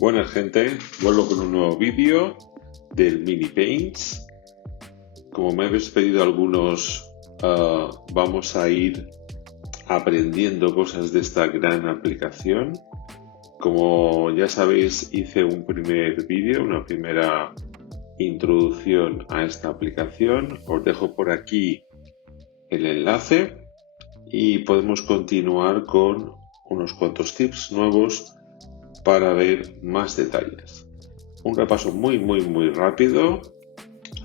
Buenas gente, vuelvo con un nuevo vídeo del Mini Paints. Como me habéis pedido algunos, vamos a ir aprendiendo cosas de esta gran aplicación. Como ya sabéis, hice un primer vídeo, una primera introducción a esta aplicación. Os dejo por aquí el enlace y podemos continuar con unos cuantos tips nuevos para ver más detalles. Un repaso muy rápido.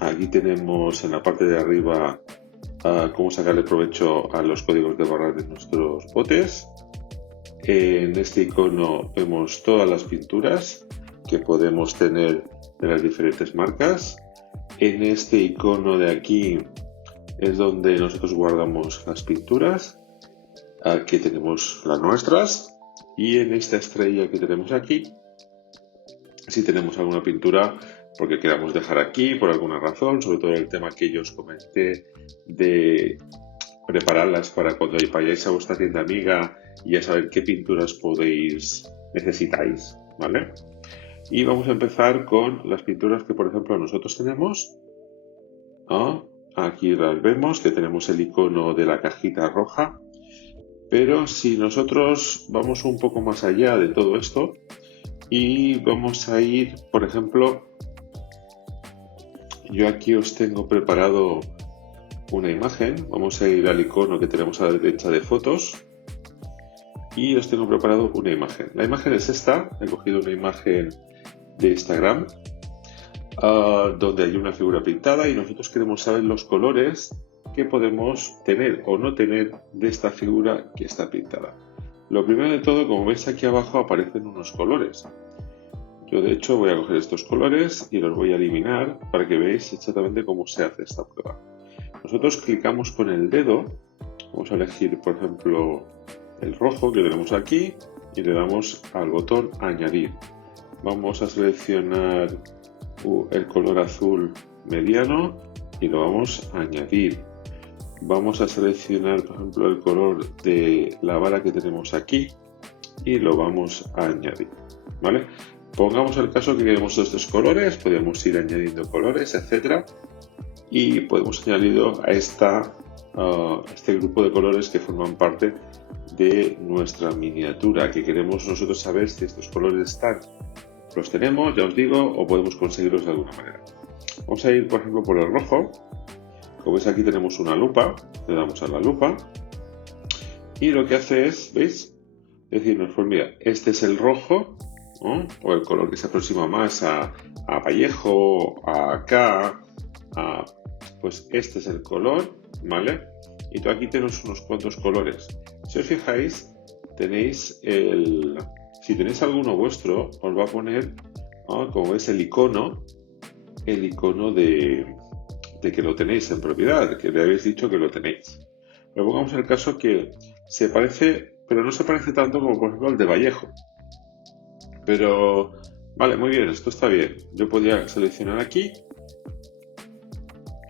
Aquí tenemos en la parte de arriba cómo sacarle provecho a los códigos de barra de nuestros botes. En este icono vemos todas las pinturas que podemos tener de las diferentes marcas. En este icono de aquí es donde nosotros guardamos las pinturas. Aquí tenemos las nuestras. Y en esta estrella que tenemos aquí, si tenemos alguna pintura porque queramos dejar aquí por alguna razón, sobre todo el tema que yo os comenté de prepararlas para cuando vayáis a vuestra tienda amiga y ya saber qué pinturas necesitáis, ¿vale? Y vamos a empezar con las pinturas que, por ejemplo, nosotros tenemos. Aquí las vemos, que tenemos el icono de la cajita roja. Pero si nosotros vamos un poco más allá de todo esto y vamos a ir, por ejemplo, yo aquí os tengo preparado una imagen. Vamos a ir al icono que tenemos a la derecha de fotos y os tengo preparado una imagen. La imagen es esta. He cogido una imagen de Instagram donde hay una figura pintada y nosotros queremos saber los colores que podemos tener o no tener de esta figura que está pintada. Lo primero de todo, como veis aquí abajo aparecen unos colores. Yo de hecho voy a coger estos colores y los voy a eliminar para que veáis exactamente cómo se hace esta prueba. Nosotros clicamos con el dedo, vamos a elegir por ejemplo el rojo que tenemos aquí y le damos al botón añadir. Vamos a seleccionar el color azul mediano y lo vamos a añadir. Vamos a seleccionar, por ejemplo, el color de la vara que tenemos aquí y lo vamos a añadir, ¿vale? Pongamos el caso que queremos todos estos colores, podemos ir añadiendo colores, etcétera, y podemos añadir a este grupo de colores que forman parte de nuestra miniatura, que queremos nosotros saber si estos colores los tenemos, ya os digo, o podemos conseguirlos de alguna manera. Vamos a ir, por ejemplo, por el rojo. Como veis aquí tenemos una lupa, le damos a la lupa y lo que hace es, ¿veis? Decirnos, pues mira, este es el rojo, ¿no? O el color que se aproxima más a Vallejo, a acá, pues este es el color, ¿vale? Y tú aquí tenemos unos cuantos colores. Si os fijáis, si tenéis alguno vuestro, os va a poner, ¿no? Como veis, el icono de que lo tenéis en propiedad, que le habéis dicho que lo tenéis. Pero pongamos el caso que se parece, pero no se parece tanto como por ejemplo el de Vallejo. Pero, vale, muy bien, esto está bien. Yo podría seleccionar aquí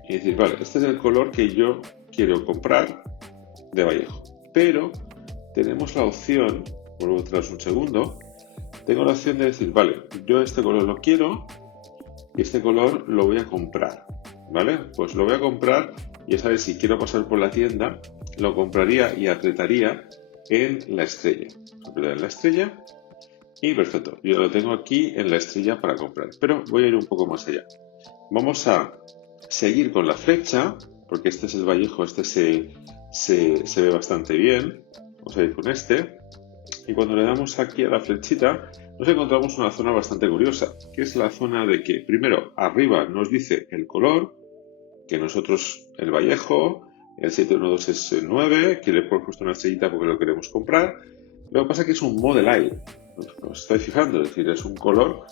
y decir, vale, este es el color que yo quiero comprar de Vallejo. Pero tenemos la opción, vuelvo atrás un segundo, tengo la opción de decir, vale, yo este color lo quiero y este color lo voy a comprar. ¿Vale? Pues lo voy a comprar, ya sabes, si quiero pasar por la tienda, lo compraría y apretaría en la estrella. Apretar en la estrella y perfecto, yo lo tengo aquí en la estrella para comprar. Pero voy a ir un poco más allá. Vamos a seguir con la flecha, porque este es el Vallejo, este se ve bastante bien. Vamos a ir con este. Y cuando le damos aquí a la flechita, nos encontramos una zona bastante curiosa, que es la zona de que, primero, arriba nos dice el color, que nosotros, el Vallejo, el 712 es el 9, que le hemos puesto una estrellita porque lo queremos comprar. Lo que pasa es que es un Model Air, os estáis fijando, es decir, es un color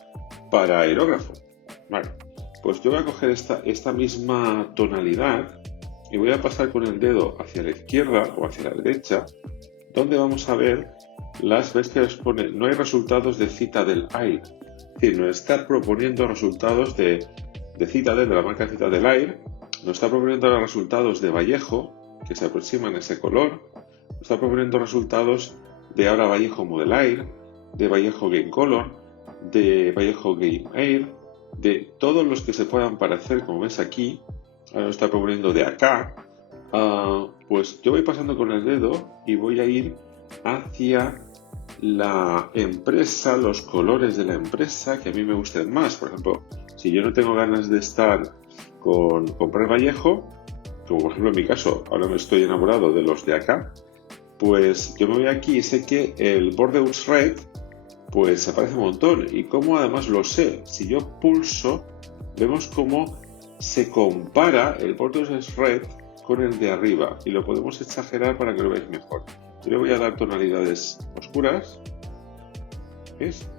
para aerógrafo. Vale, pues yo voy a coger esta misma tonalidad y voy a pasar con el dedo hacia la izquierda o hacia la derecha, donde vamos a ver ves que os pone, no hay resultados de Citadel Air. Es decir, nos está proponiendo resultados de Citadel, de la marca Citadel Air, nos está proponiendo los resultados de Vallejo, que se aproximan a ese color, nos está proponiendo resultados de ahora Vallejo Model Air, de Vallejo Game Color, de Vallejo Game Air, de todos los que se puedan parecer, como ves aquí. Ahora lo está proponiendo de acá. Pues yo voy pasando con el dedo y voy a ir hacia la empresa, los colores de la empresa que a mí me gusten más. Por ejemplo, si yo no tengo ganas de estar con comprar Vallejo, como por ejemplo en mi caso, ahora me estoy enamorado de los de acá, pues yo me voy aquí y sé que el Bordeaux Red pues se parece un montón. Y como además lo sé, si yo pulso, vemos cómo se compara el Bordeaux Red con el de arriba y lo podemos exagerar para que lo veáis mejor. Yo le voy a dar tonalidades oscuras. ¿Ves?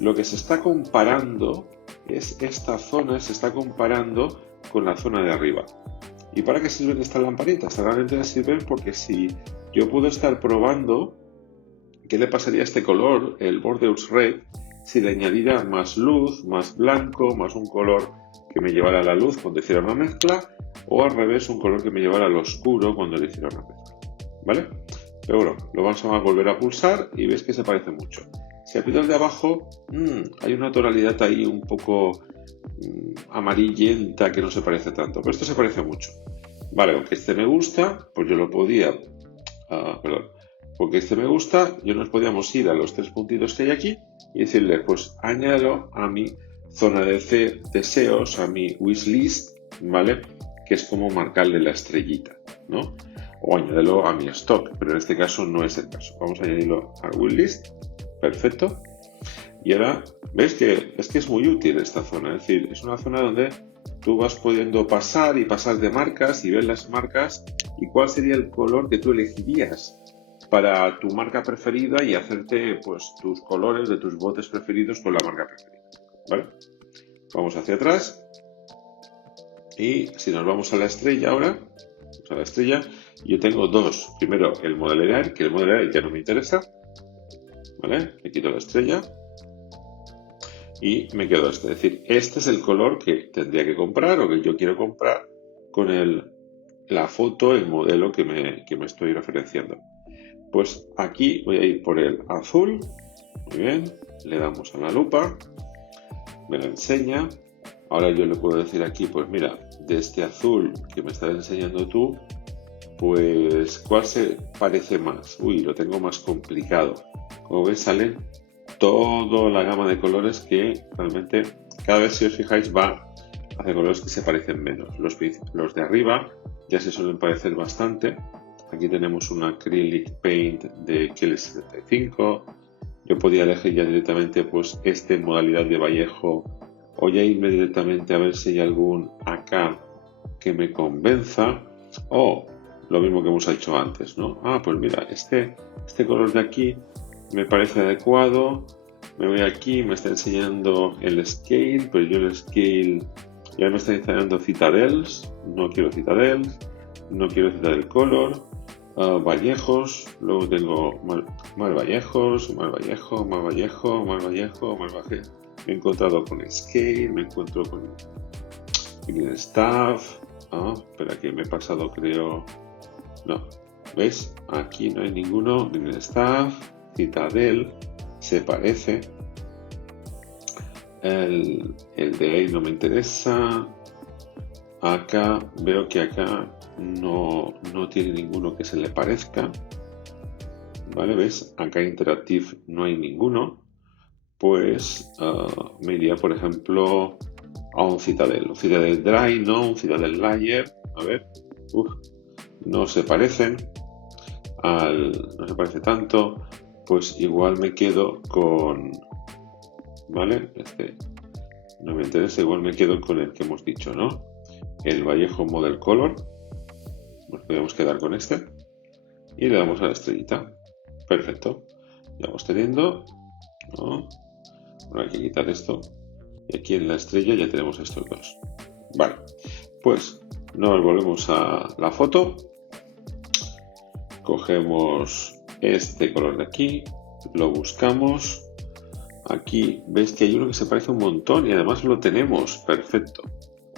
Lo que se está comparando es esta zona, se está comparando con la zona de arriba. ¿Y para qué sirven estas lamparitas? Realmente sirven porque si yo puedo estar probando qué le pasaría a este color, el Bordeaux Red, si le añadiera más luz, más blanco, más un color que me llevara a la luz cuando hiciera una mezcla, o al revés, un color que me llevara al oscuro cuando le hiciera una mezcla. ¿Vale? Pero bueno, lo vamos a volver a pulsar y ves que se parece mucho. Si aprieto el de abajo, hay una tonalidad ahí un poco amarillenta que no se parece tanto, pero esto se parece mucho. Vale, aunque este me gusta, pues yo lo podía... perdón. Porque este me gusta, yo nos podíamos ir a los 3 puntitos que hay aquí y decirle, pues añádelo a mi zona de deseos, a mi wishlist, ¿vale? Que es como marcarle la estrellita, ¿no? O añádelo a mi stock, pero en este caso no es el caso. Vamos a añadirlo al wishlist, perfecto. Y ahora, ¿ves que es muy útil esta zona? Es decir, es una zona donde tú vas pudiendo pasar y pasar de marcas y ver las marcas y cuál sería el color que tú elegirías para tu marca preferida y hacerte pues tus colores de tus botes preferidos con la marca preferida, ¿vale? Vamos hacia atrás y si nos vamos a la estrella ahora, a la estrella, yo tengo dos. Primero el modelar, que el modelar ya no me interesa, ¿vale? Me quito la estrella y me quedo este. Es decir, este es el color que tendría que comprar o que yo quiero comprar con la foto, el modelo que me estoy referenciando. Pues aquí voy a ir por el azul, muy bien, le damos a la lupa, me lo enseña. Ahora yo le puedo decir aquí, pues mira, de este azul que me estás enseñando tú, pues ¿cuál se parece más? Uy, lo tengo más complicado. Como ves, salen toda la gama de colores que realmente, cada vez si os fijáis, va hacia colores que se parecen menos. Los de arriba ya se suelen parecer bastante. Aquí tenemos un acrylic paint de KL75. Yo podía elegir ya directamente pues este en modalidad de Vallejo o ya irme directamente a ver si hay algún acá que me convenza o lo mismo que hemos hecho antes, ¿no? Pues mira, este color de aquí me parece adecuado. Me voy aquí, me está enseñando el scale, pero yo el scale ya me está enseñando Citadels. No quiero Citadels, no quiero Citadel Color. Vallejos, luego tengo más Vallejos, más Vallejo, más Vallejo, más Vallejo, más Vallejo. Me he encontrado con Scale, me encuentro con Green Staff. Pero aquí me he pasado, creo. No, ¿ves? Aquí no hay ninguno. Green Staff, Citadel, se parece. El de ahí no me interesa. Acá veo que acá no tiene ninguno que se le parezca. ¿Vale? ¿Ves? Acá Interactive no hay ninguno. Pues me iría, por ejemplo, a un Citadel. Un Citadel Dry, no. Un Citadel Layer. A ver. No se parecen. No se parece tanto. Pues igual me quedo con... ¿Vale? No me interesa. Igual me quedo con el que hemos dicho, ¿no? El Vallejo Model Color. Nos podemos quedar con este. Y le damos a la estrellita. Perfecto. Ya vamos teniendo. ¿No? Ahora hay que quitar esto. Y aquí en la estrella ya tenemos estos dos. Vale. Pues nos volvemos a la foto. Cogemos este color de aquí. Lo buscamos. Aquí ves que hay uno que se parece un montón y además lo tenemos. Perfecto.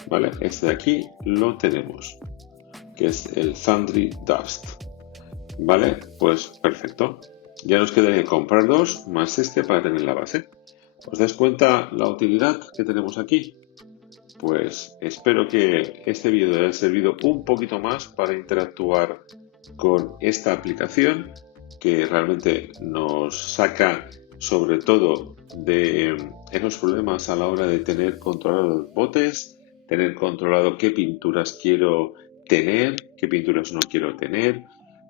¿Vale? Este de aquí lo tenemos, que es el Thundry Dust. ¿Vale? Pues perfecto. Ya nos quedaría comprar dos más este para tener la base. ¿Os dais cuenta la utilidad que tenemos aquí? Pues espero que este vídeo haya servido un poquito más para interactuar con esta aplicación que realmente nos saca sobre todo de esos problemas a la hora de tener controlados los botes, tener controlado qué pinturas quiero tener, qué pinturas no quiero tener,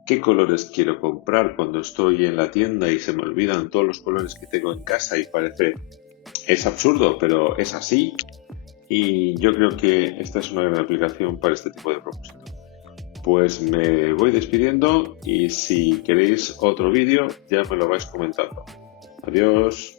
qué colores quiero comprar cuando estoy en la tienda y se me olvidan todos los colores que tengo en casa y es absurdo, pero es así. Y yo creo que esta es una gran aplicación para este tipo de propósito. Pues me voy despidiendo y si queréis otro vídeo ya me lo vais comentando. Adiós.